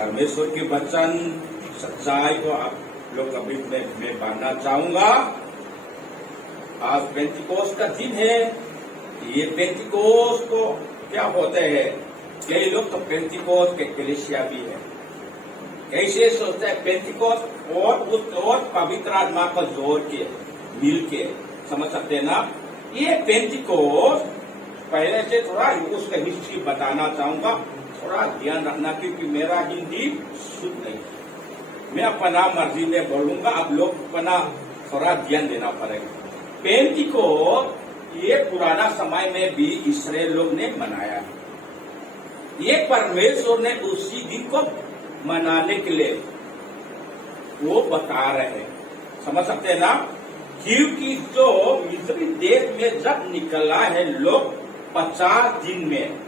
परमेश्वर के वचन सच्चाई को आप लोग अभी मैं मानना चाहूंगा। आज पेंटिकोस्ट का दिन है। ये पेंटिकोस्ट को क्या होते हैं, कई लोग तो पेंटिकोस्ट के कलीसिया भी है। कैसे सोचते हैं पेंटिकोस्ट और पवित्र आत्मा को जोड़ के मिल के, समझ सकते हैं ना। ये पेंटिकोस्ट पहले से थोड़ा उसका हिस्ट्री बताना चाहूंगा, थोड़ा ध्यान रखना क्योंकि मेरा हिंदी शुद्ध नहीं है। मैं अपना मर्जी में बोलूंगा, आप लोग अपना थोड़ा ध्यान देना पड़ेगा। पेंटिकोस्ट ये पुराना समय में भी इस्राएल लोग ने मनाया है। ये परमेश्वर ने उसी दिन को मनाने के लिए वो बता रहे हैं, समझ सकते हैं ना। क्योंकि जो मिस्री देश में जब निकला है लोग 50 दिन में,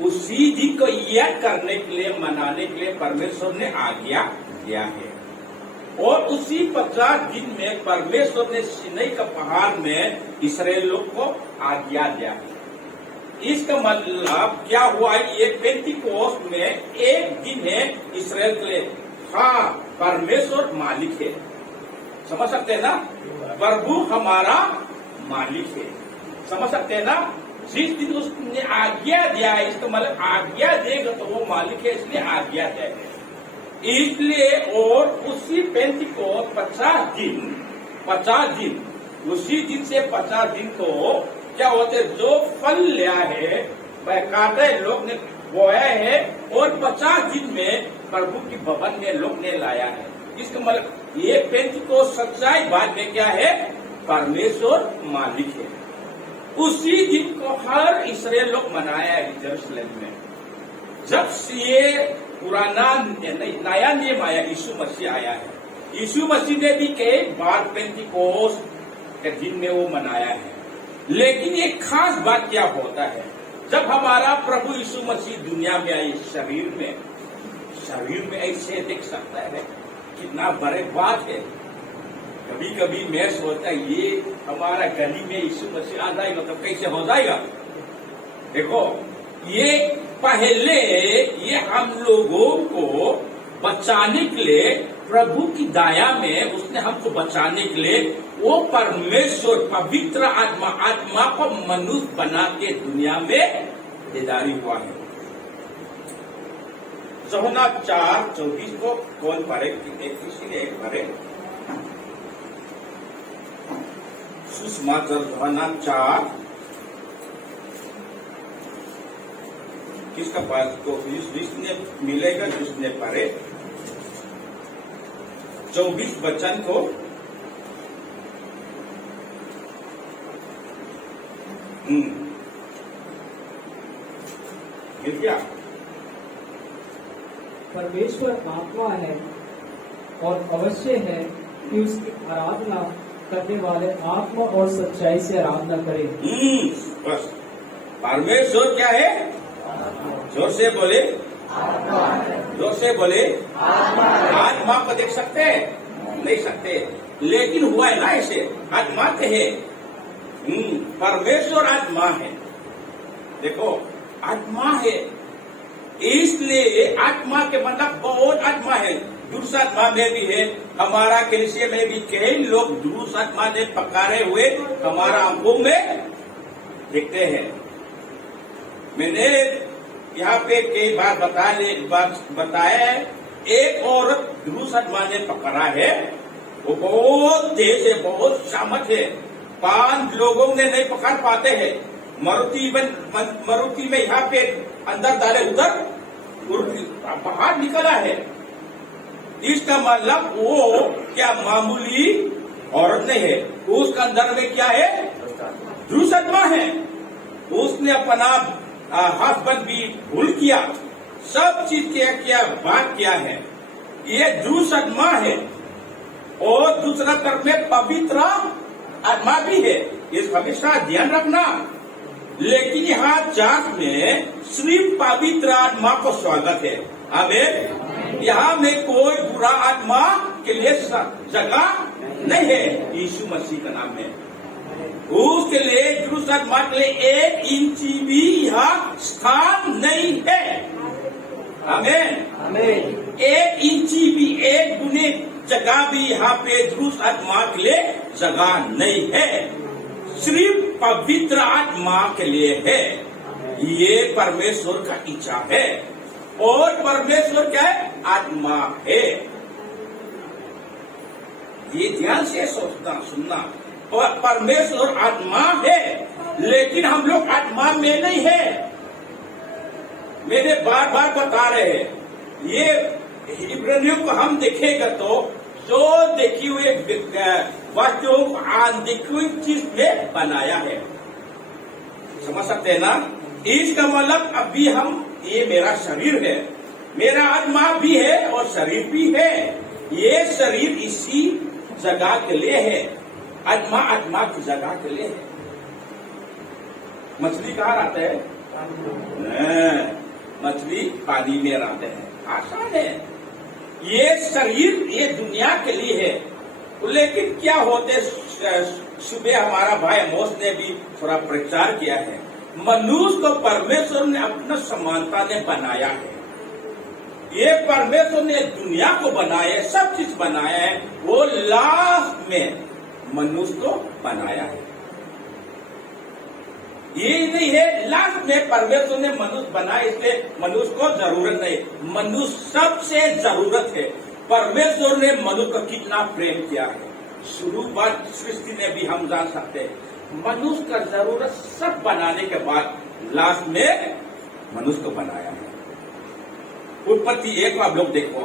उसी दिन को याद करने के लिए, मनाने के लिए परमेश्वर ने आज्ञा दिया है। और उसी 50 दिन में परमेश्वर ने सीनै का पहाड़ में इस्राएल लोग को आज्ञा दिया है। इसका मतलब क्या हुआ, ये पेंटिकोस्ट में एक दिन है इस्राएल के लिए। हाँ, परमेश्वर मालिक है, समझ सकते हैं ना। प्रभु हमारा मालिक है, समझ सकते हैं ना। जिस दिन उसने आज्ञा दिया है, इसका मतलब आज्ञा देगा तो वो मालिक है, इसलिए आज्ञा देगा। इसलिए और उसी पेंटिकोस्ट 50 दिन उसी दिन से 50 दिन को क्या होते, जो फल लिया है वह काटे लोग ने बोया है, और 50 दिन में प्रभु की भवन में लोग ने लाया है। इसका मतलब ये पेंटिकोस्ट सच्चाई बात में क्या है, परमेश्वर मालिक है। उसी दिन को हर इस्राएल लोग मनाया है यरूशलेम में। जब से ये पुराना नया नियम आया, यीशु मसीह आया है, यीशु मसीह ने भी कई बार पेंटिकोस्ट के दिन में वो मनाया है। लेकिन एक खास बात क्या होता है, जब हमारा प्रभु यीशु मसीह दुनिया में आए शरीर में ऐसे देख सकता है, कितना बड़े बात है। कभी कभी मैं सोचता ये हमारा गली में यीशु मसीह आ जाएगा तो कैसे हो जाएगा। देखो, ये पहले ये हम लोगों को बचाने के लिए, प्रभु की दया में उसने हमको बचाने के लिए वो परमेश्वर पवित्र आत्मा को मनुष्य बना के दुनिया में बेदारी हुआ है। यूहन्ना 4:24 को कौन पढ़े, किसी ने एक पढ़े। सुसमाचार यूहन्ना 4, किसका पास को जिसने मिलेगा, जिसने पढ़े 24 वचन को। मिल गया। परमेश्वर आत्मा है और अवश्य है कि उसकी आराधना करने वाले आत्मा और सच्चाई से आराधना करें। बस, परमेश्वर क्या है, जोर से बोले, जोर से बोले। आत्मा को देख सकते हैं, नहीं सकते, लेकिन हुआ है ना ऐसे, आत्मा कहे। परमेश्वर आत्मा है। देखो, आत्मा है, इसलिए आत्मा के मतलब बहुत आत्मा है। दुष्ट आत्मा में भी है, हमारा कलीसिया में भी कई लोग दुष्ट आत्मा ने पकारे हुए हमारा आंखों में देखते हैं। मैंने यहाँ पे कई बार बताया है, एक औरत दुष्ट आत्मा ने पकड़ा है, वो बहुत तेज है, बहुत सामर्थ है। 5 लोगों ने नहीं पकड़ पाते हैं। मारुति में यहाँ पे अंदर डाले, उधर बाहर निकला है। इसका मतलब वो क्या मामूली औरत नहीं है, उसका अंदर में क्या है, दुष्ट आत्मा है। उसने अपना हस्बैंड भी भूल किया, सब चीज क्या बात क्या है, ये दुष्ट आत्मा है। और दूसरा तरफ में पवित्र आत्मा भी है, इस हमेशा ध्यान रखना। लेकिन यहाँ चर्च में सिर्फ पवित्र आत्मा को स्वागत है। आमीन। यहाँ में कोई बुरा आत्मा के लिए जगह नहीं है, यीशु मसीह का नाम है। उसके लिए दुष्ट आत्मा के लिए 1 इंची भी यहाँ स्थान नहीं है। आमीन। आमीन। जगह भी यहाँ पे दुरुस्त आत्मा के लिए जगह नहीं है, सिर्फ पवित्र आत्मा के लिए है। ये परमेश्वर का इच्छा है, और परमेश्वर क्या है? आत्मा है। ये ध्यान से सोचना सुनना, और परमेश्वर आत्मा है, लेकिन हम लोग आत्मा में नहीं है। मैंने बार बार बता रहे हैं, ये इब्रानियों को हम देखेगा तो जो देखी हुए वस्तुओं को अनदेखी हुई चीज में बनाया है। समझ सकते हैं ना? इसका मतलब अभी हम, ये मेरा शरीर है, मेरा आत्मा भी है और शरीर भी है। ये शरीर इसी जगह के लिए है, आत्मा आत्मा की जगह के लिए है। मछली कहाँ रहते हैं? मछली पानी में रहते हैं, आसान है। ये शरीर ये दुनिया के लिए है, लेकिन क्या होते, सुबह हमारा भाई मोस ने भी थोड़ा प्रचार किया है, मनुष्य को परमेश्वर ने अपना समानता ने बनाया है। ये परमेश्वर ने दुनिया को बनाया है, सब चीज बनाया है, वो लास्ट में मनुष्य को बनाया है। ये नहीं है लास्ट में परमेश्वर ने मनुष्य बनाया इसलिए मनुष्य को जरूरत नहीं, मनुष्य सबसे जरूरत है। परमेश्वर ने मनुष्य को कितना प्रेम किया है, शुरुआत सृष्टि में भी हम जान सकते हैं। मनुष्य का जरूरत सब बनाने के बाद लास्ट में मनुष्य को बनाया है। उत्पत्ति 1 को आप लोग देखो,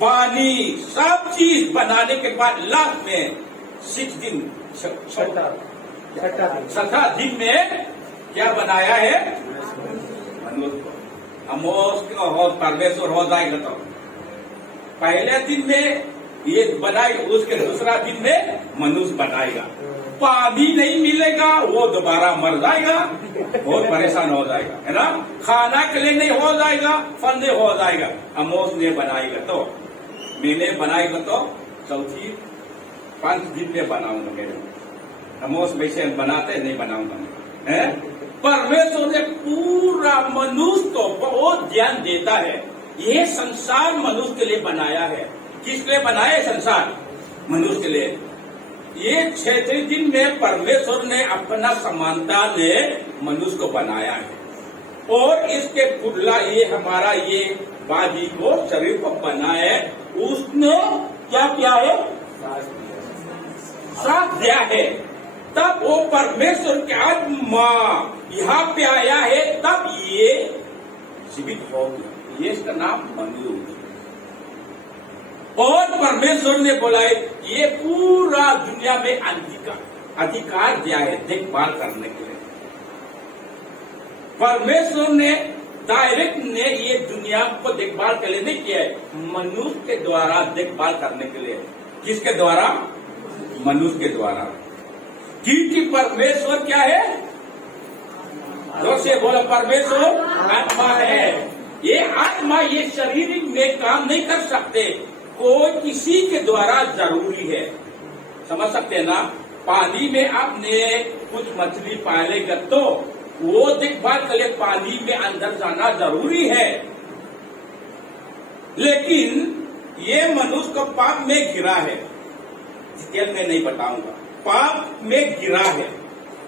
पानी सब चीज बनाने के बाद लास्ट में 6 दिन छठा दिन में क्या बनाया है? मनुष्य को। अमोस को परमेश्वर हो जाएगा तो पहले दिन में ये बनाएगा, उसके दूसरा दिन में मनुष्य बनाएगा। पानी नहीं मिलेगा, वो दोबारा मर जाएगा, बहुत परेशान हो जाएगा, है ना? खाना के लिए नहीं हो जाएगा, फल नहीं हो जाएगा। अमोस ने बनाएगा तो, मैंने बनाएगा तो चौथी 5 दिन में बनाऊंगा। मेरे अमोस वैसे बनाते नहीं बनाऊंगा, है? परमेश्वर ने पूरा मनुष्य को बहुत ध्यान देता है। ये संसार मनुष्य के लिए बनाया है। किसके लिए बनाया है संसार? मनुष्य के लिए। ये 6 दिन में परमेश्वर ने अपना समानता ने मनुष्य को बनाया है, और इसके पुतला ये हमारा ये बाजी को शरीर को बनाया है। उसने क्या किया है? साथ दिया है। तब वो परमेश्वर की आत्मा यहाँ पे आया है, तब ये जीवित हो गया। ये इसका नाम मनुष्य। और परमेश्वर ने बोला है ये पूरा दुनिया में अधिकार दिया है देखभाल करने के लिए। परमेश्वर ने डायरेक्ट ने ये दुनिया को देखभाल के लिए नहीं किया है, मनुष्य के द्वारा देखभाल करने के लिए। किसके द्वारा? मनुष्य के द्वारा। क्योंकि परमेश्वर क्या है? जोर से बोलो, परमेश्वर आत्मा है। ये आत्मा ये शरीर में काम नहीं कर सकते, कोई किसी के द्वारा जरूरी है। समझ सकते हैं ना? पानी में आपने कुछ मछली पालेगा तो वो देखभाल के लिए पानी में अंदर जाना जरूरी है। लेकिन ये मनुष्य को पाप में गिरा है, डिटेल में नहीं बताऊंगा। पाप में गिरा है,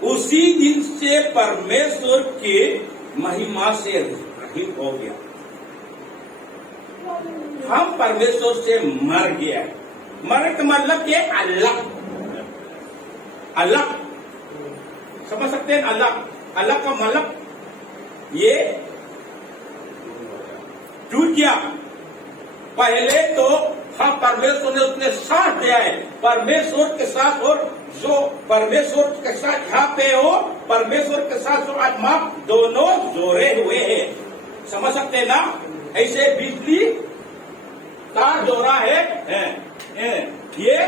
उसी दिन से परमेश्वर के महिमा से रहित हो गया। हम परमेश्वर से मर गया। मर का मतलब क्या? अलग अलग। समझ सकते हैं? अलग अलग का मतलब ये टूट गया। पहले तो हाँ परमेश्वर ने उसने साथ दिया है, परमेश्वर के साथ, और जो परमेश्वर के साथ यहाँ पे हो, परमेश्वर के साथ जो आत्मा दोनों जोड़े हुए हैं। समझ सकते हैं ना? ऐसे बिजली तार जोड़ा है, ये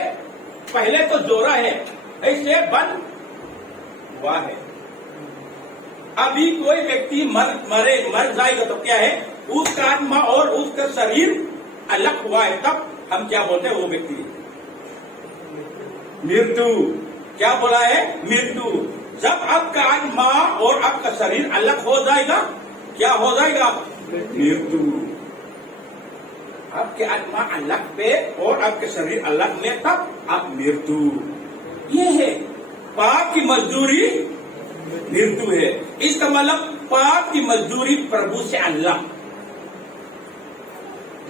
पहले तो जोड़ा है, ऐसे बंद हुआ है। अभी कोई व्यक्ति मर जाएगा तो क्या है? उसका आत्मा और उसका शरीर अलग हुआ है, तब हम क्या बोलते हैं? वो व्यक्ति मृत्यु। क्या बोला है? मृत्यु। जब आपका आत्मा और आपका शरीर अलग हो जाएगा, क्या हो जाएगा? मृत्यु। अब आपके आत्मा अलग पे और आपके शरीर अलग में, तब आप मृत्यु। ये है पाप की मजदूरी मृत्यु है। इसका मतलब पाप की मजदूरी प्रभु से अलग।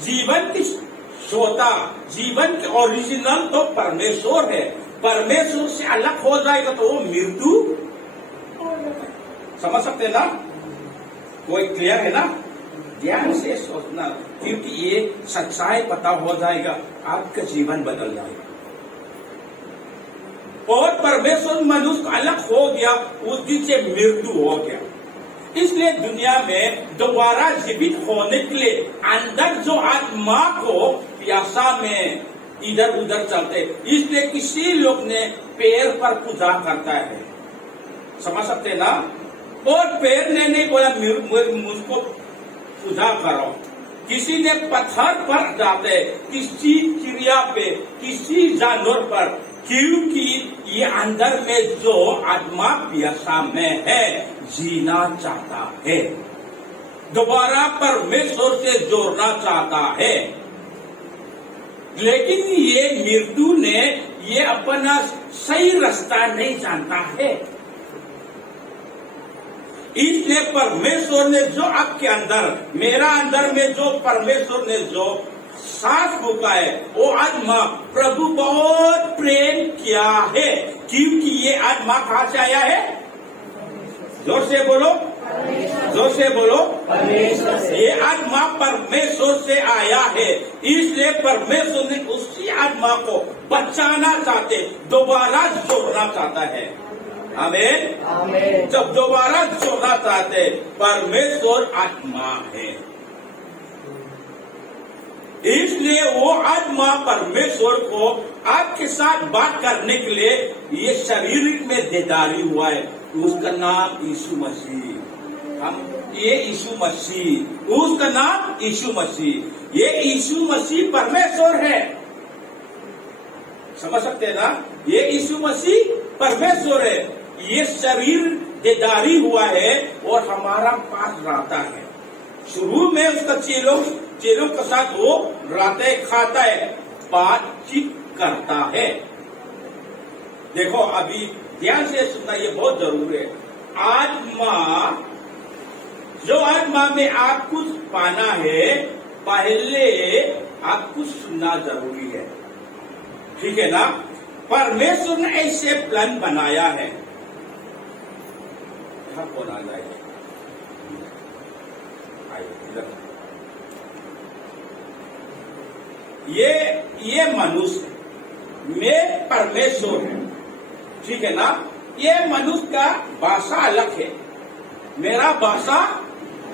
जीवन की श्रोता, जीवन के ओरिजिनल तो परमेश्वर है। परमेश्वर से अलग हो जाएगा तो वो मृत्यु हो जाएगा। समझ सकते ना? कोई क्लियर है ना? ध्यान से सोचना, क्योंकि ये सच्चाई पता हो जाएगा, आपका जीवन बदल जाएगा। और परमेश्वर मनुष्य को अलग हो गया, उस दिन से मृत्यु हो गया। इसलिए दुनिया में दोबारा जीवित होने के लिए अंदर जो आत्मा को प्यासा में इधर उधर चलते, इसलिए किसी लोग ने पैर पर पूजा करता है। समझ सकते ना? और पैर ने नहीं बोला मुझको पूजा करो। किसी ने पत्थर पर जाते, किसी चिड़िया पे, किसी जानवर पर, क्योंकि ये अंदर में जो आत्मा प्यासा में है, जीना चाहता है, दोबारा परमेश्वर से जोड़ना चाहता है। लेकिन ये मृत्यु ने ये अपना सही रास्ता नहीं जानता है। इसलिए परमेश्वर ने जो आपके अंदर, मेरा अंदर में जो परमेश्वर ने जो सांस फूका है, वो आत्मा प्रभु बहुत प्रेम किया है, क्योंकि ये आत्मा कहाँ से आया है? जोर से बोलो, जोर से बोलो। परमेश्वर से। ये आत्मा परमेश्वर से आया है, इसलिए परमेश्वर ने उसी आत्मा को बचाना चाहते, दोबारा जोड़ना चाहता है। आमीन। आमीन। जब दोबारा जोड़ना चाहते, परमेश्वर आत्मा है, इसलिए वो आत्मा परमेश्वर को आपके साथ बात करने के लिए ये शरीर में देदारी हुआ है। उसका नाम यीशु मसीह। हम ये यीशु मसीह, उसका नाम यीशु मसीह। ये यीशु मसीह परमेश्वर है। समझ सकते हैं ना? ये यीशु मसीह परमेश्वर है। ये शरीर देदारी हुआ है और हमारा पास रहता है। शुरू में उसका चेलों के साथ वो रहता है, खाता है, बातचीत करता है। देखो अभी ध्यान से सुनना, ये बहुत जरूरी है। आत्मा, जो आत्मा में आप कुछ पाना है, पहले आप कुछ सुनना जरूरी है। ठीक है ना? परमेश्वर ने ऐसे प्लान बनाया है। यहाँ कौन आ जाएगा? ये मनुष्य में परमेश्वर है। ठीक है ना? ये मनुष्य का भाषा अलग है, मेरा भाषा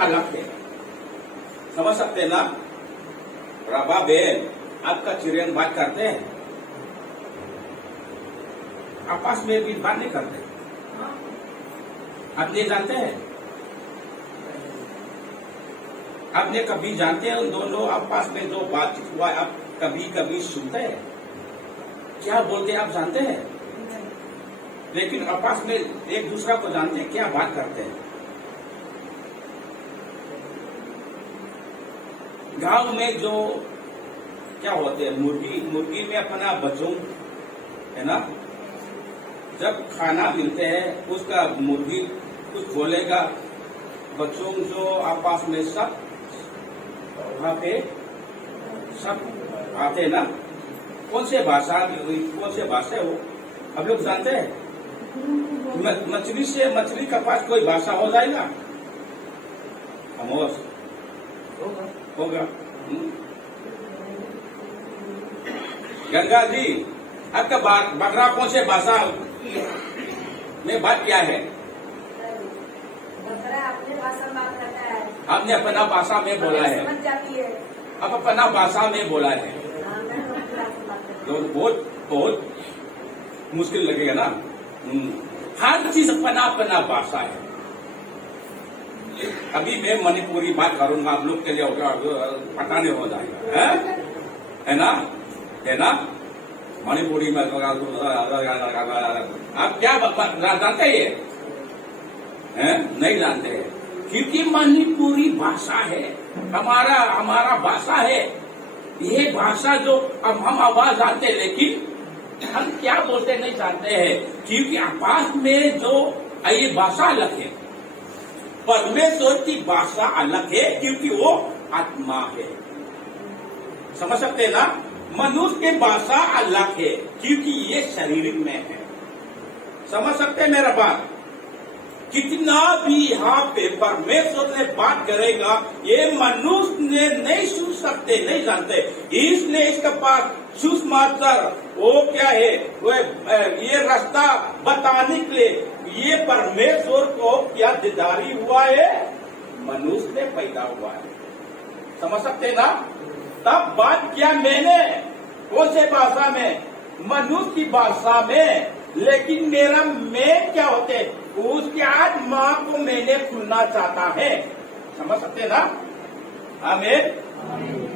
अलग है। समझ सकते हैं ना? राबा बेन, आपका चिड़ियन बात करते हैं, आपस में भी बात नहीं करते। आप नहीं जानते हैं? आपने कभी जानते हैं उन दोनों आपस में जो बातचीत हुआ, आप कभी कभी सुनते हैं? क्या बोलते हैं आप जानते हैं? लेकिन आपस में एक दूसरा को जानते हैं, क्या बात करते हैं? गांव में जो क्या होते हैं, मुर्गी में अपना बच्चों है ना, जब खाना मिलते हैं, उसका मुर्गी कुछ बोलेगा, बच्चों जो आपस में सब वहाँ पे सब आते हैं ना, कौन से भाषा है वो आप लोग जानते हैं? मछली का पास कोई भाषा हो जाएगा? खामोश होगा। गंगा जी, आपका बकरा कौन से भाषा में बात क्या है? बकरा अपने भाषा में बात करता है। आपने अपना भाषा में बोला है, समझ जाती है। अब अपना भाषा में बोला है तो बहुत मुश्किल लगेगा ना। हर चीज अपना अपना भाषा है। अभी मैं मणिपुरी बात करूंगा, आप लोग के लिए पता नहीं हो जाएगा, है ना? है ना? मणिपुरी में आप क्या जानते हैं? नहीं जानते हैं, क्योंकि मणिपुरी भाषा है, हमारा भाषा है। ये भाषा जो अब हम आवाज आते, लेकिन हम क्या बोलते नहीं जानते हैं, क्योंकि आकाश में जो ये भाषा अलग है, परमेश्वर की भाषा अलग है, क्योंकि वो आत्मा है। समझ सकते हैं ना? मनुष्य की भाषा अलग है, क्योंकि ये शरीर में है। समझ सकते हैं मेरा बात? कितना भी यहाँ पे परमेश्वर ने बात करेगा, ये मनुष्य ने नहीं सुन सकते, नहीं जानते। इसलिए इसके पास सुसमाचार वो क्या है, वो ये रास्ता बताने के लिए ये परमेश्वर को क्या दीदारी हुआ है, मनुष्य ने पैदा हुआ है। समझ सकते ना? तब बात किया मैंने कौन से भाषा में? मनुष्य की भाषा में। लेकिन मेरा मैं क्या होते, उसकी आत्मा को मैंने खुलना चाहता है। समझ सकते ना? हमें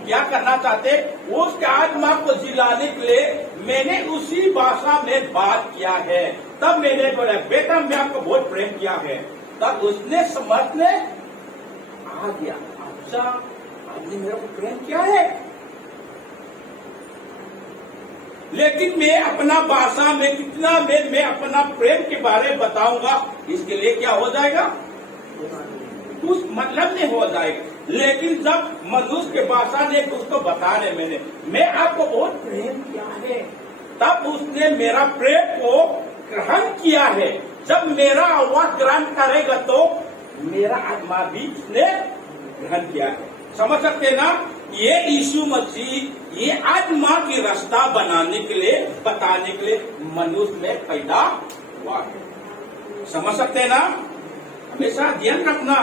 क्या करना चाहते, उसके आत्मा को जिलाने के लिए मैंने उसी भाषा में बात किया है। तब मैंने बोला, बेटा मैं आपको बहुत प्रेम किया है। तब उसने समझने आ गया, अच्छा आपने मेरे को प्रेम किया है। लेकिन मैं अपना भाषा में कितना मैं अपना प्रेम के बारे में बताऊंगा, इसके लिए क्या हो जाएगा, कुछ मतलब नहीं हो जाएगा। लेकिन जब मनुष्य के भाषा ने उसको बता रहे मैंने, मैं आपको बहुत प्रेम किया है, तब उसने मेरा प्रेम को ग्रहण किया है। जब मेरा आवाज ग्रहण करेगा तो मेरा आत्मा भी उसने ग्रहण किया है। समझ सकते ना? ये यीशु मसीह ये आत्मा की रास्ता बनाने के लिए, बताने के लिए मनुष्य में पैदा हुआ है। समझ सकते ना? हमेशा ध्यान रखना,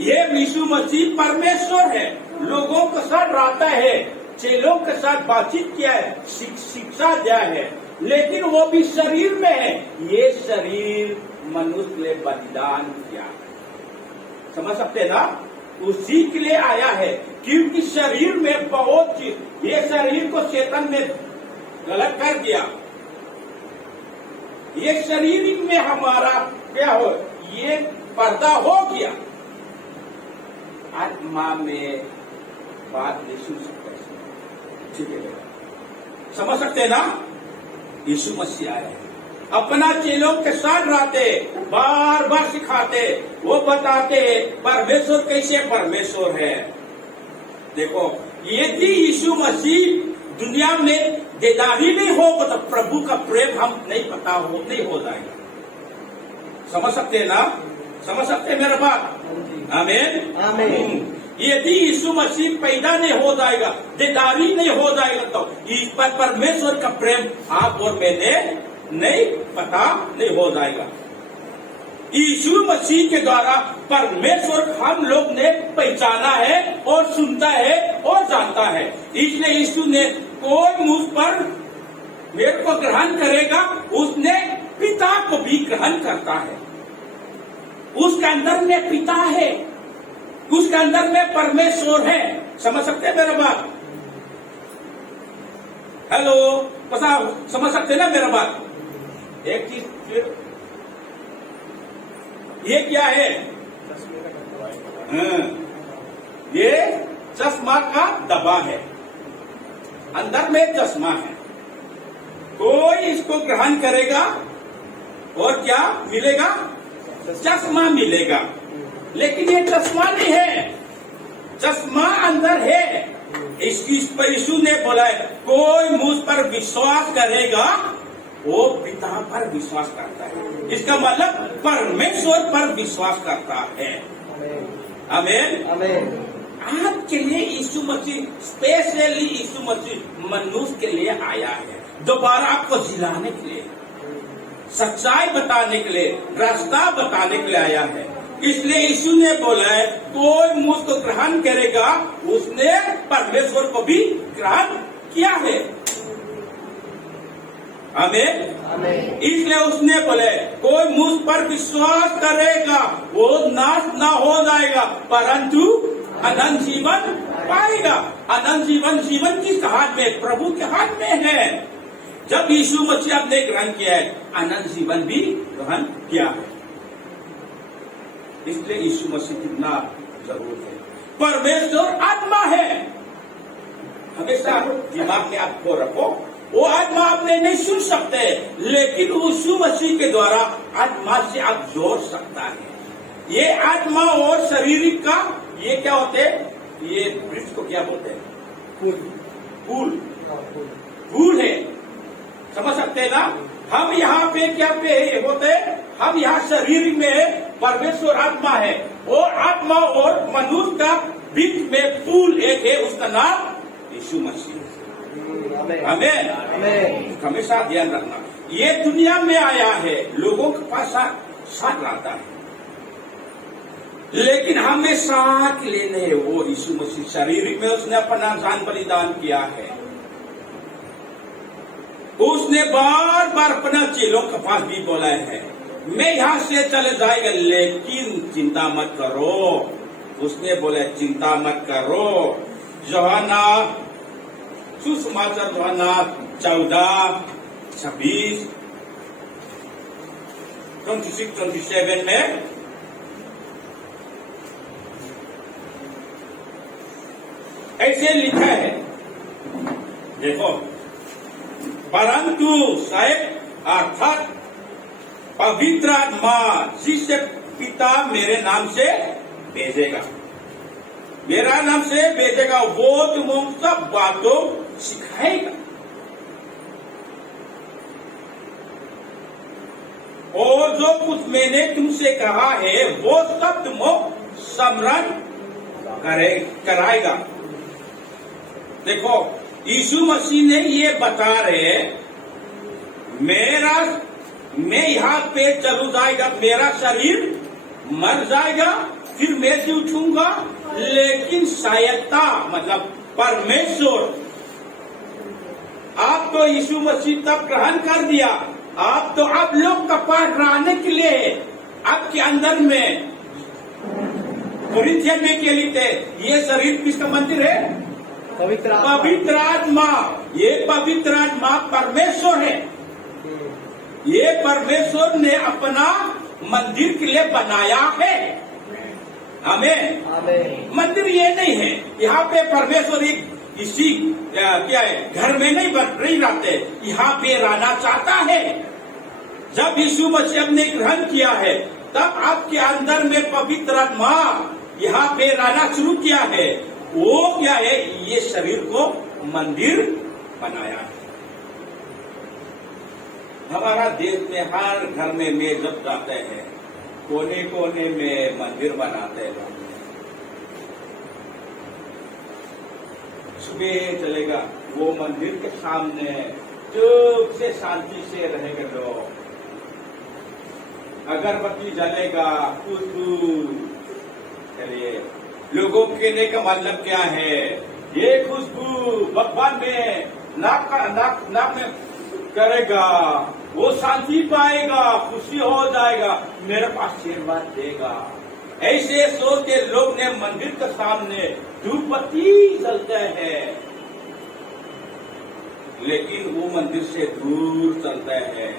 ये यीशु मसीह परमेश्वर है, लोगों के साथ रहता है, चेलों के साथ बातचीत किया है, शिक्षा दिया है, लेकिन वो भी शरीर में है। ये शरीर मनुष्य ने बलिदान किया है। समझ सकते ना? उसी के लिए आया है, क्योंकि शरीर में बहुत चीज, ये शरीर को शैतान ने गलत कर दिया। ये शरीर में हमारा क्या हो, ये पर्दा हो गया, आत्मा में बात नहीं सुन सकते। ठीक है, समझ सकते ना? यीशु मसीह आया है, अपना चेलों के साथ रहते, बार बार सिखाते, वो बताते परमेश्वर कैसे परमेश्वर है। देखो, यदि यीशु मसीह दुनिया में देदारी नहीं होगा तो प्रभु का प्रेम हम नहीं पता हो, नहीं हो जाएगा। समझ सकते ना? समझ सकते मेरा बात? आमीन आमीन। यदि यीशु मसीह पैदा नहीं हो जाएगा, देदारी नहीं हो जाएगा, तो इस पर परमेश्वर का प्रेम आप और मैंने नहीं पता नहीं हो जाएगा। यीशु मसीह के द्वारा परमेश्वर हम लोग ने पहचाना है और सुनता है और जानता है। इसलिए यीशु ने कोई मुझ पर मेरे को ग्रहण करेगा, उसने पिता को भी ग्रहण करता है। उसके अंदर में पिता है, उसके अंदर में परमेश्वर है। समझ सकते हैं मेरा बात? हेलो, समझ सकते ना मेरा बात? एक चीज फिर, ये क्या है? ये चश्मा का डब्बा है, अंदर में चश्मा है। कोई इसको ग्रहण करेगा और क्या मिलेगा? चश्मा मिलेगा। लेकिन ये चश्मा नहीं है, चश्मा अंदर है। इसकी यीशु ने बोला है, कोई मुझ पर विश्वास करेगा वो पिता पर विश्वास करता है। इसका मतलब परमेश्वर पर विश्वास करता है। आमीन आमीन। आपके लिए यीशु मसीह, स्पेशली यीशु मसीह मनुष्य के लिए आया है, दोबारा आपको जिलाने के लिए, सच्चाई बताने के लिए, रास्ता बताने के लिए आया है। इसलिए यीशु ने बोला है, कोई मुझको ग्रहण करेगा, उसने परमेश्वर को भी ग्रहण किया है। आमीन। इसलिए उसने बोले, कोई मुझ पर विश्वास करेगा वो नाश ना हो जाएगा, परंतु अनंत जीवन पाएगा। अनंत जीवन, जीवन किस हाथ में? प्रभु के हाथ में है। जब यीशु मसीह आपने ग्रहण किया है, अनंत जीवन भी ग्रहण किया है। इसलिए यीशु मसीह कितना जरूर है। परमेश्वर आत्मा है, हमेशा दिमाग में आपको रखो, वो आत्मा आपने नहीं सुन सकते, लेकिन यीशु मसीह के द्वारा आत्मा से आप जोड़ सकता है। ये आत्मा और शारीरिक का ये क्या होते हैं? ये ब्रिज को क्या बोलते हैं? पुल पुल है, समझ सकते हैं ना? हम यहाँ पे क्या पे होते हैं? हम यहाँ शरीर में परमेश्वर आत्मा है, और आत्मा और मनुष्य का बीच में पुल एक है, उसका नाम यीशु मसीह। हमें हमेशा ध्यान रखना, ये दुनिया में आया है, लोगों के पास साथ लाता है, लेकिन हमें साथ लेने हैं वो यीशु मसीह। शारीरिक में उसने अपना जान बलिदान किया है, उसने बार बार अपना चेलों के पास भी बोला है, मैं यहां से चले जाएगा लेकिन चिंता मत करो। उसने बोला चिंता मत करो। यूहन्ना सुसमाचार यूहन्ना 14:26, 26-27 में ऐसे लिखा है, देखो, परंतु साहेब अर्थात पवित्र आत्मा जिसे पिता मेरे नाम से भेजेगा, मेरा नाम से भेजेगा, वो तुमको सब बातों सिखाएगा और जो कुछ मैंने तुमसे कहा है वो सब तुमको स्मरण कराएगा। देखो, यीशु मसीह ने ये बता रहे, मैं यहाँ पे चलू जाएगा, मेरा शरीर मर जाएगा, फिर मैं भी उठूंगा, लेकिन सहायता मतलब परमेश्वर, आप तो यीशु मसीह तक ग्रहण कर दिया, आप तो आप लोग का पाठ रहने के लिए आपके अंदर में कोरिन्थियन में क्या लिखते, ये शरीर किसका मंदिर है? पवित्र आत्मा। ये पवित्र आत्मा परमेश्वर है, ये परमेश्वर ने अपना मंदिर के लिए बनाया है। हमें मंदिर ये नहीं है, यहाँ पे परमेश्वर एक इसी क्या है घर में नहीं रहते, यहाँ पे रहना चाहता है। जब यीशु मसीह ने ग्रहण किया है, तब आपके अंदर में पवित्र आत्मा यहाँ पे रहना शुरू किया है। वो क्या है? ये शरीर को मंदिर बनाया है। हमारा देश में हर घर में जब जाते हैं, कोने कोने में मंदिर बनाते हैं। सुबह चलेगा, वो मंदिर के सामने चुप से शांति से रहेंगे लोग, अगरबत्ती जलेगा, खुशबू। चलिए, लोगों के कहने का मतलब क्या है? ये खुशबू भगवान में नाक में करेगा, वो शांति पाएगा, खुशी हो जाएगा, मेरे पास आशीर्वाद देगा। ऐसे सोच के लोग ने मंदिर के सामने धूप बत्ती जलते हैं, लेकिन वो मंदिर से दूर चलते हैं,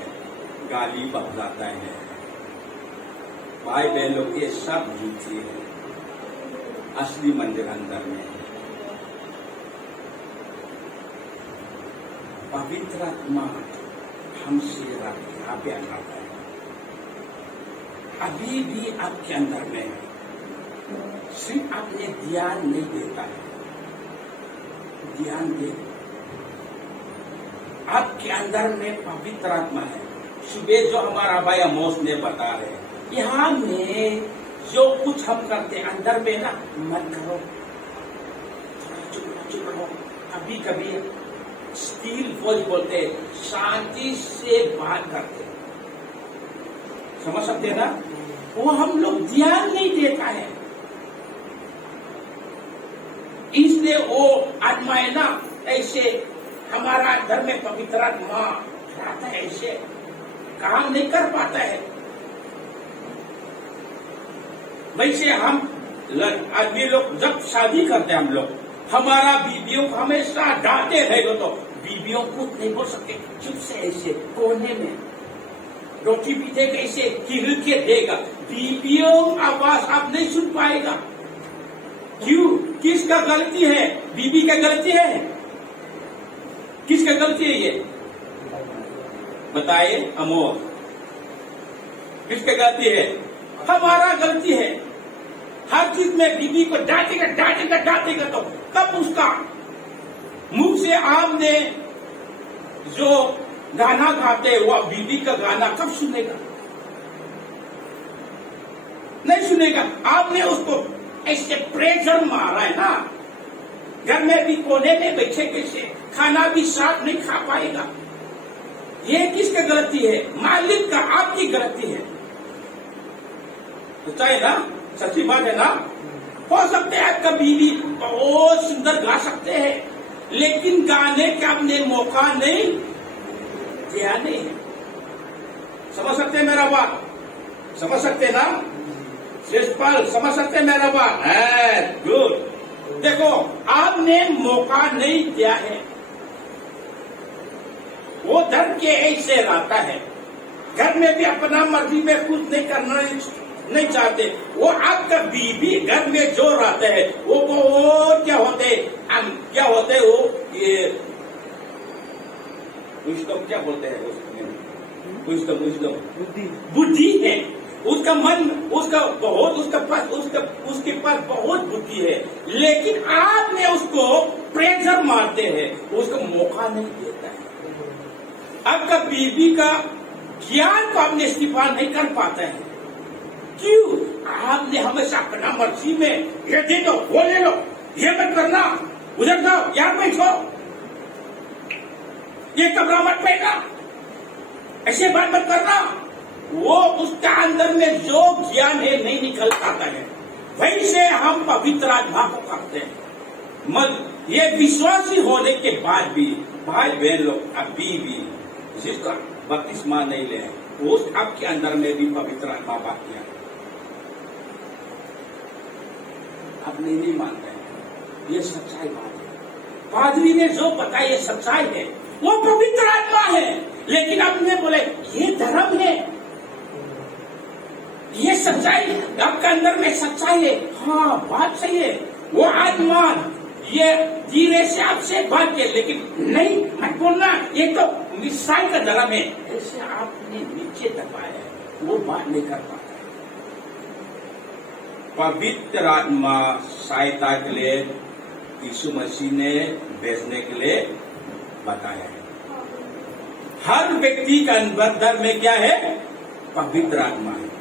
गाली बहलाता है। भाई बहन लोग, ये सब झूठी है, असली मंदिर अंदर में है। पवित्र आत्मा हमसे यहाँ पे आता है, अभी भी आपके अंदर में है, सिर्फ आपने ध्यान नहीं देता है। ध्यान दे, आपके अंदर में पवित्र आत्मा है। सुबह जो हमारा भाई अमोस ने बता रहे, यहाँ में जो कुछ हम करते हैं अंदर में ना, मत करो, चुप रहो। कभी कभी स्टील वॉइस बोलते, शांति से बात करते, समझ सकते हैं ना? वो हम लोग ध्यान नहीं देता है, इसलिए वो आत्मा है ना, ऐसे हमारा अंदर में पवित्र आत्मा रहता है, ऐसे काम नहीं कर पाता है। वैसे हम आदमी लोग जब शादी करते हैं, हम लोग हमारा बीवियों को हमेशा डांटे रहेगा, तो बीवियों को नहीं बोल सकते, चुप से ऐसे कोने में रोटी भी देगा, ऐसे हिल के देगा, बीवियों आवाज आप नहीं सुन पाएगा। क्यों? किसका गलती है? बीवी का गलती है? किसका गलती है ये बताइए? अमोल, किसका गलती है? हमारा गलती है। हर चीज में बीबी को डांटेगा तो कब उसका मुंह से आपने जो गाना गाते वो बीबी का गाना कब सुनेगा? नहीं सुनेगा। आपने उसको ऐसे प्रेशर मारा है ना, घर में भी कोने में बैठे कैसे खाना भी साथ नहीं खा पाएगा। ये किसका गलती है? मालिक का, आपकी गलती है। तो है ना, सच्ची बात है ना। हो सकते हैं आपका बीवी बहुत सुंदर गा सकते हैं, लेकिन गाने का आपने मौका नहीं दिया नहीं है। समझ सकते हैं मेरा बात? समझ सकते ना शेषपाल? समझ सकते हैं मेरा बात? गुड। देखो, आपने मौका नहीं दिया है। वो धर्म के ऐसे रहता है, घर में भी अपना मर्जी में कुछ नहीं करना नहीं चाहते। वो आपका बीबी घर में जो रहते हैं वो बहुत क्या होते वो ये विजडम क्या बोलते हैं विजडम बुद्धि है। उसका मन उसके पास बहुत बुद्धि है, लेकिन आपने उसको प्रेशर मारते हैं, उसको मौका नहीं देता है। आपका बीबी का ज्ञान को आपने इस्तेमाल नहीं कर पाते हैं। क्यों? आपने हमेशा अपना मर्जी में ये दे दो, वो ले लो, ये मत करना, उधर जाओ, यहाँ बैठो, ये कपड़ा मत पहनना, ऐसे बात मत करना। वो उसका अंदर में जो ज्ञान है नहीं निकल पाता है। वैसे हम पवित्र आत्मा को करते हैं। ये विश्वासी होने के बाद भी भाई बहन लोग अभी भी जिसका बपतिस्मा नहीं ले, उस आपके अंदर में भी पवित्र आत्मा बाकी है। आप नहीं मानते हैं, ये सच्चाई बात है। पादरी ने जो बताया ये सच्चाई है, वो पवित्र आत्मा है। लेकिन आपने बोले ये धर्म है, ये सच्चाई है, आपका अंदर में सच्चाई है। हाँ, बात सही है। वो आत्मा ये धीरे से आपसे बात किया, लेकिन नहीं मत बोलना, ये तो मिसाइल का धर्म है, ऐसे आपने नीचे दबाया, वो बात नहीं कर पाता। पवित्र आत्मा सहायता के लिए यीशु मसीह ने भेजने के लिए बताया है। हर व्यक्ति का अंदर में क्या है? पवित्र आत्मा है।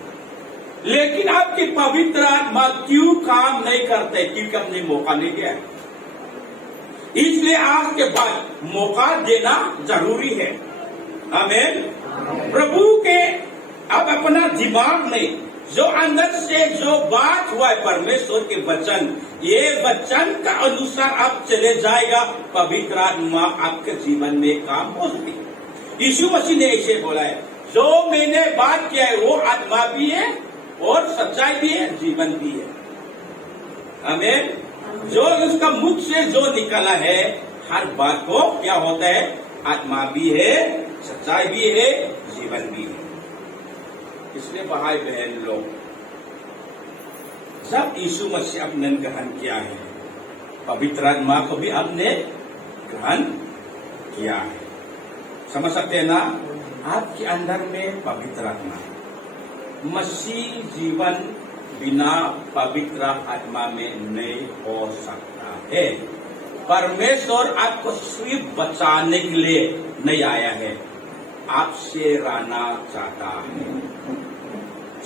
लेकिन आपके पवित्र आत्मा क्यों काम नहीं करते? क्योंकि आपने मौका नहीं दिया है। इसलिए आज के बाद मौका देना जरूरी है। आमीन। प्रभु के अब अपना दिमाग में जो अंदर से जो बात हुआ है परमेश्वर के वचन, ये वचन का अनुसार आप चले जाएगा, पवित्र आत्मा आपके जीवन में काम हो सके। यीशु मसीह ने ऐसे बोला है, जो मैंने बात किया है वो आत्मा भी है और सच्चाई भी है, जीवन भी है। आमीन। जो उसका मुख से जो निकला है हर बात को क्या होता है? आत्मा भी है, सच्चाई भी है, जीवन भी है। इसलिए भाई बहन लोग, जब यीशु मसीह आपने ग्रहण किया है, पवित्र आत्मा को भी आपने ग्रहण किया है। समझ सकते हैं ना? आपके अंदर में पवित्र आत्मा है। मसीह जीवन बिना पवित्र आत्मा में नहीं हो सकता है। परमेश्वर आपको सिर्फ बचाने के लिए नहीं आया है, आपसे रहना चाहता है।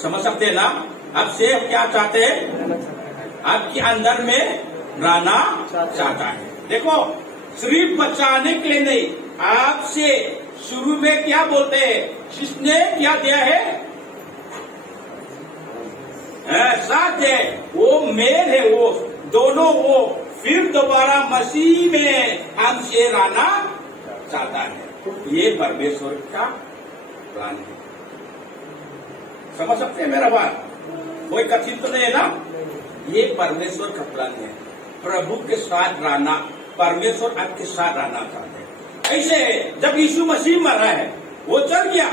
समझ सकते हैं ना? आपसे क्या चाहते हैं? आपके अंदर में रहना चाहता है। देखो, सिर्फ बचाने के लिए नहीं, आपसे शुरू में क्या बोलते हैं? जिसने क्या दिया है? साथ है, वो मेल है, वो दोनों, वो फिर दोबारा मसीह में हमसे रहना चाहता है। ये परमेश्वर का प्लान है। समझ सकते हैं मेरा बात? कोई कठिन तो नहीं है ना? ये परमेश्वर का प्लान है। प्रभु के साथ रहना, परमेश्वर आपके साथ रहना चाहते हैं। ऐसे जब यीशु मसीह मरा है, वो चल गया,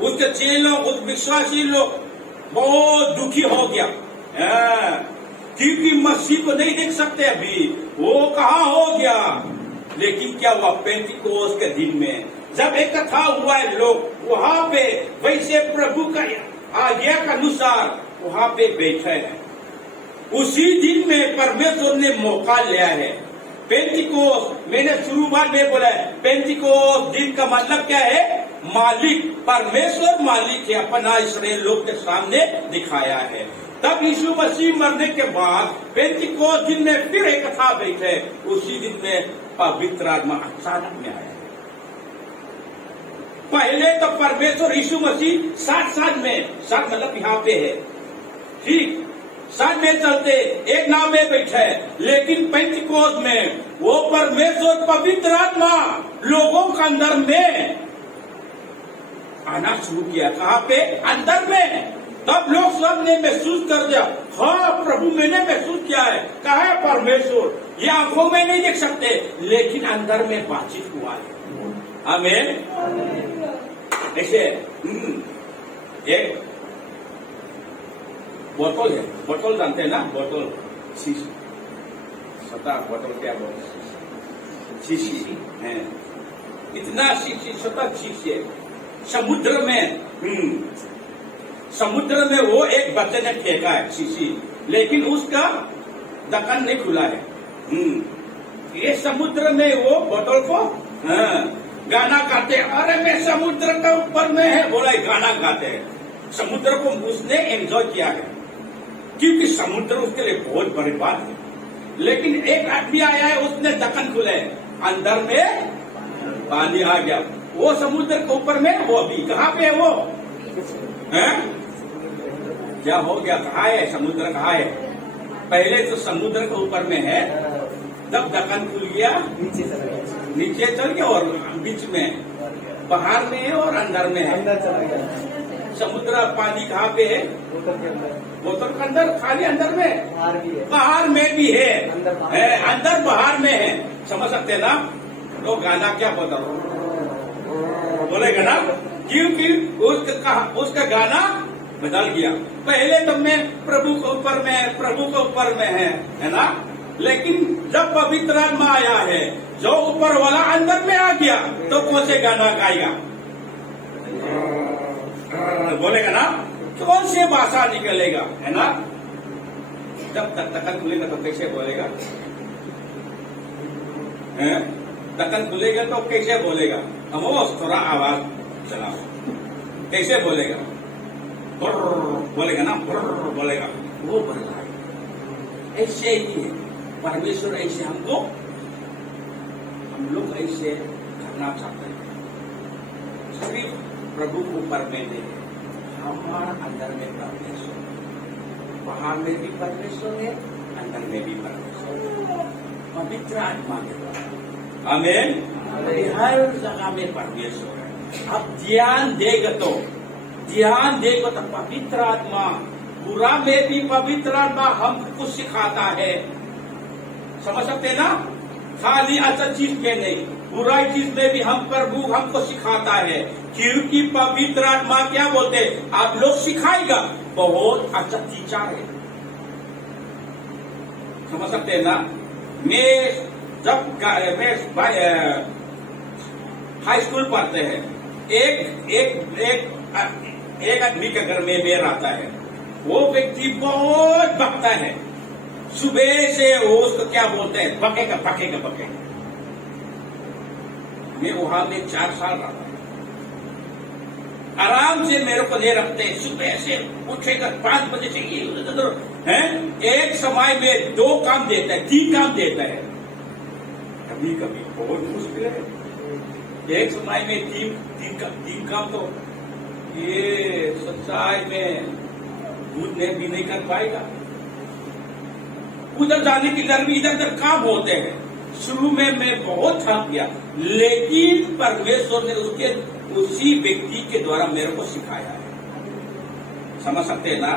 उसके चेलों, उस विश्वासी लोग बहुत दुखी हो गया, क्योंकि मसीह को नहीं देख सकते अभी। वो कहाँ हो गया? लेकिन क्या हुआ पेंटिकोस के दिन में जब इकट्ठा हुआ है लोग वहां पे वैसे प्रभु का आज्ञा के अनुसार वहां पे बैठे हैं। उसी दिन में परमेश्वर ने मौका लिया है। पेंटिकोस मैंने शुरुआत में बोला है, पेंटिकोस दिन का मतलब क्या है? मालिक, परमेश्वर मालिक है, अपना इस्राएल लोग के सामने दिखाया है। तब यीशु मसीह मरने के बाद पेंटिकोस दिन में फिर इकट्ठा बैठे। उसी दिन में पवित्र आत्मा अचानक में आया। पहले तो परमेश्वर यीशु मसीह साथ में, साथ मतलब यहाँ पे है, ठीक, साथ में चलते एक नाव में बैठे, लेकिन पेंटिकोस में वो परमेश्वर पवित्र आत्मा लोगों के अंदर में आना शुरू किया। कहाँ पे? अंदर में। तब लोग सब ने महसूस कर दिया, हाँ प्रभु मैंने महसूस किया है। कहा है परमेश्वर, ये आंखों में नहीं देख सकते, लेकिन अंदर में बातचीत हुआ है। आमीन। ऐसे एक बोतल है, बोतल जानते हैं ना, बोतल शीशी, सता बोतल क्या बोतल? शीशी है, इतना शीशी, सतत शीशी है। समुद्र में वो एक बच्चे ने फेंका है शीशी, लेकिन उसका ढक्कन नहीं खुला है। ये समुद्र में वो बोतल को गाना गाते, अरे मैं समुद्र के ऊपर में है, बोला गाना गाते हैं। समुद्र को उसने एंजॉय किया है, क्योंकि समुद्र उसके लिए बहुत बड़ी बात है। लेकिन एक आदमी आया है, उसने ढक्कन खुले, अंदर में पानी आ गया। वो समुद्र के ऊपर में, वो अभी कहाँ पे है? वो है क्या हो गया? कहाँ है समुद्र? कहाँ है? पहले तो समुद्र के ऊपर में है, जब ढक्कन खुल गया नीचे चल गया, और बीच में बाहर में है और अंदर में है। समुद्र पानी कहाँ पे है? बोतल के अंदर, खाली अंदर में, बाहर में भी है, अंदर बाहर में है। समझ सकते हैं ना? तो गाना क्या बोलेगा ना, क्योंकि उसका गाना बदल गया। पहले तो मैं प्रभु के ऊपर में, प्रभु के ऊपर में है ना, लेकिन जब पवित्र आत्मा आया है, जो ऊपर वाला अंदर में आ गया, तो कौन से गाना गाएगा? बोलेगा ना, कौन से भाषा निकलेगा, है ना? जब तक ढक्कन खुलेगा तो कैसे बोलेगा? ढक्कन खुलेगा तो कैसे बोलेगा? हम थोड़ा आवाज चलाओ, कैसे बोलेगा? बोलेगा ना, बोलेगा, वो बोल रहा है। ऐसे ही है परमेश्वर, ऐसे हमको, हम लोग ऐसे करना चाहते हैं। सिर्फ प्रभु को ऊपर में नहीं, हमारा अंदर में परमेश्वर, बाहर में भी परमेश्वर है, अंदर में भी परमेश्वर, पवित्र आत्मा के द्वारा। आमीन। हर जगह में परमेश्वर है। अब ध्यान देगा तो पवित्र आत्मा, बुरा में भी पवित्र आत्मा हमको सिखाता है। समझ सकते ना? खाली अच्छा चीज में नहीं, बुराई चीज में भी हम प्रभु हमको सिखाता है, क्योंकि पवित्र आत्मा क्या बोलते, आप लोग सिखाएगा, बहुत अच्छा टीचर है। समझ सकते हैं ना? जब हाई स्कूल पढ़ते हैं, एक आदमी के घर में मेयर आता है, वो व्यक्ति बहुत भक्ता है, सुबह से वो उसको क्या बोलते हैं, बकेगा। मैं वहां में 4 साल रहा, आराम से मेरे को ले रखते हैं, सुबह से उठेगा 5 बजे से है, एक समय में 2 काम देता है, 3 काम देता है, कभी कभी बहुत मुश्किल है। एक समय में 3 काम तो ये सच्चाई में दूध ने भी नहीं कर पाएगा। उधर जाने की इधर भी इधर काम होते हैं। शुरू में मैं बहुत थक गया, लेकिन परमेश्वर ने उसी व्यक्ति के द्वारा मेरे को सिखाया है। समझ सकते हैं ना?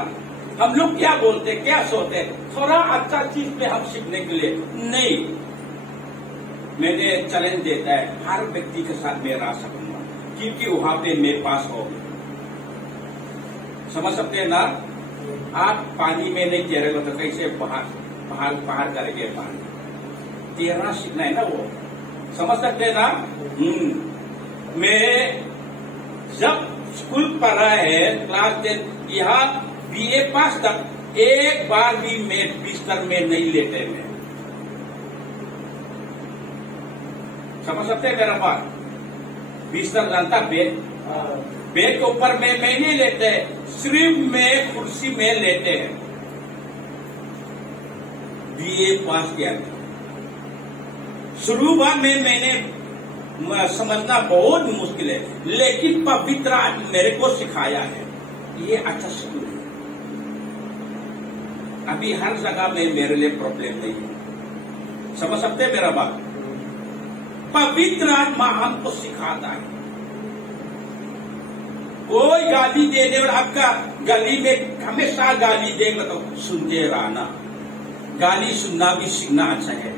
हम लोग क्या बोलते, क्या सोचते हैं, थोड़ा अच्छा चीज में हम सीखने के लिए नहीं। मैंने चैलेंज देता है, हर व्यक्ति के साथ मैं रह सकूंगा, क्योंकि वहां पे मेरे पास हो। समझ सकते हैं ना? आप पानी में नहीं तैरेगा तो कैसे बाहर करेंगे? पानी तैरना सीखना है ना, वो समझ सकते हैं ना? मैं जब स्कूल पढ़ा है क्लास 10, यहाँ BA पास तक एक बार भी मैं बिस्तर में नहीं लेटे मैं। समझ सकते हैं मेरा बात? बिस्तर जानता बेड, बेड के ऊपर में मैं नहीं लेते, सिर्फ मैं कुर्सी में लेते हैं। BA पास किया। शुरुआत में मैंने समझना बहुत मुश्किल है, लेकिन पवित्र आत्मा मेरे को सिखाया है। ये अच्छा स्कूल है। अभी हर जगह में मेरे लिए प्रॉब्लम नहीं है। समझ सकते हैं मेरा बात? पवित्र आत्मा हमको सिखाता है। कोई गाली देने और आपका गली में हमेशा गाली देगा तो सुनते रहना। गाली सुनना भी सीखना अच्छा है,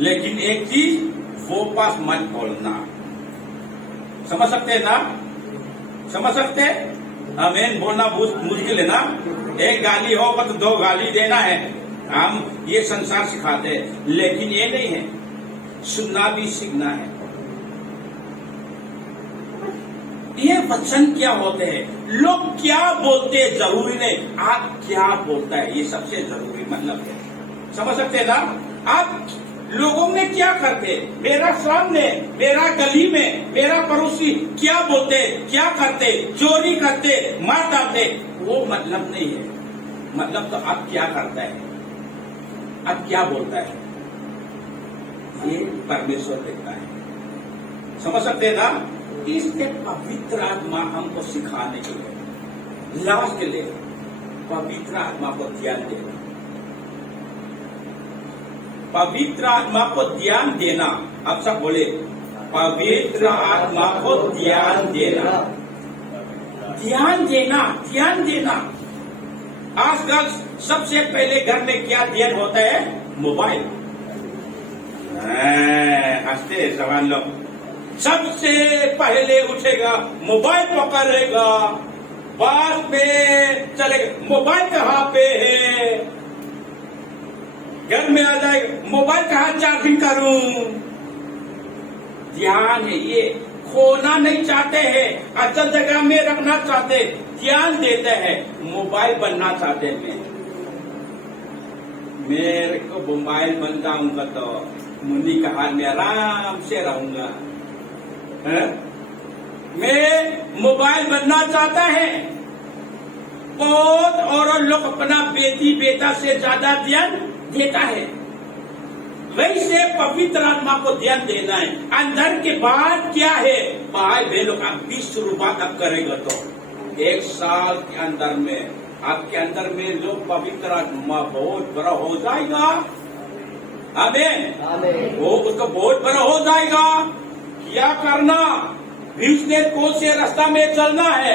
लेकिन एक चीज वो पास मत बोलना। समझ सकते हैं ना? समझ सकते हैं? आमीन बोलना मुश्किल है ना? एक गाली होगा तो 2 गाली देना है। हम ये संसार सिखाते हैं, लेकिन ये नहीं है, सुनना भी सीखना है। ये वचन क्या होते हैं, लोग क्या बोलते हैं जरूरी नहीं, आप क्या बोलता है ये सबसे जरूरी मतलब है। समझ सकते हैं ना? आप लोगों में क्या करते, मेरा सामने, मेरा गली में, मेरा पड़ोसी क्या बोलते, क्या करते, चोरी करते, मार डालते, वो मतलब नहीं है। मतलब तो आप क्या करता है, आप क्या बोलता है, ये परमेश्वर देखता है। समझ सकते हैं ना? इसके पवित्र आत्मा हमको सिखाने के लिए, लाभ के लिए पवित्र आत्मा को ध्यान देना। पवित्र आत्मा को ध्यान देना। आप सब बोले, पवित्र आत्मा को ध्यान देना। ध्यान देना, ध्यान देना। आजकल सबसे पहले घर में क्या ध्यान होता है? मोबाइल। हंसते जवान लोग। सबसे पहले उठेगा, मोबाइल पकड़ेगा, बाद में चलेगा, मोबाइल कहाँ पे है, घर में आ जाएगा, मोबाइल कहाँ चार्जिंग करूं। ध्यान है ये, खोना नहीं चाहते हैं, अच्छा जगह में रखना चाहते, ध्यान देते हैं, मोबाइल बनना चाहते हैं। मेरे को मोबाइल बन जाऊंगा तो मुन्नी का हाल में आराम से रहूंगा। मैं मोबाइल बनना चाहता है। बहुत और लोग अपना बेटी बेटा से ज्यादा ध्यान देता है। वैसे पवित्र आत्मा को ध्यान देना है। अंदर के बाद क्या है, भाई बहनों का 20 शुरुआत आप करेगा तो 1 साल के अंदर में आपके अंदर में जो पवित्र आत्मा बहुत बड़ा हो जाएगा। आमीन। वो उसका बहुत बड़ा हो जाएगा। क्या करना, बिजनेस कौन से रास्ता में चलना है,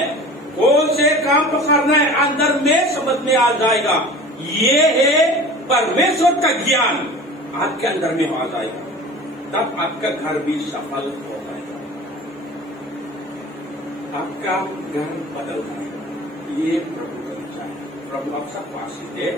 कौन से काम को करना है, अंदर में समझ में आ जाएगा। ये है परमेश्वर का ज्ञान आपके अंदर में आ जाएगा, तब आपका घर भी सफल हो जाएगा, आपका घर बदल जाएगा। ये प्रभु का इच्छा है। प्रभु आप सब आशीष दे।